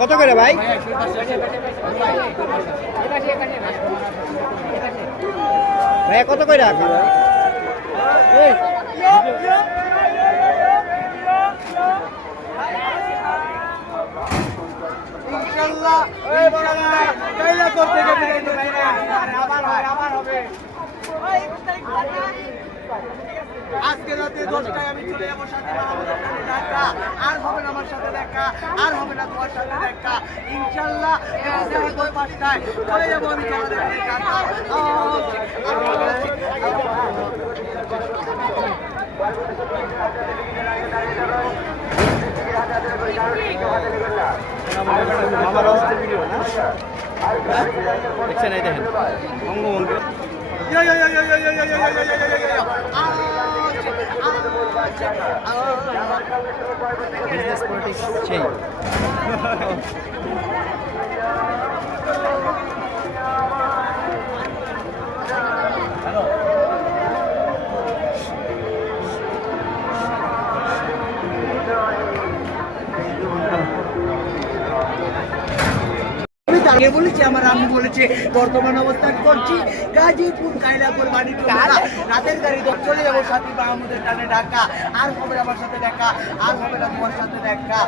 কত করে ভাই? ভাই কত করে রাখা? ইনশাআল্লাহ কাইলা করতে গেলে আবার হবে। আজকে রাতে 10টায় আমি চলে যাবো সাথে আমাদের ঢাকা। আর হবে না আমার সাথে দেখা, আর হবে না তোমার সাথে দেখা। ইনশাআল্লাহ 5টায় চলে যাবো আমি খেলা দেখতে ঢাকা। আমার অবস্থা ভিডিও না দেখছেন, এই দেখেন বঙ্গবন্ধু বিজনেস পলিটিক্স সেই আগে বলেছি, আমার আম্মু বলেছে বর্তমান অবস্থান করছি গাজীপুর কাইলাপুর বাড়ি রাতের গাড়ি চলে যাবো সাথী মাহমুদের টানে ঢাকা। আর হবে আমার সাথে দেখা, আর হবে না তোমার সাথে দেখা।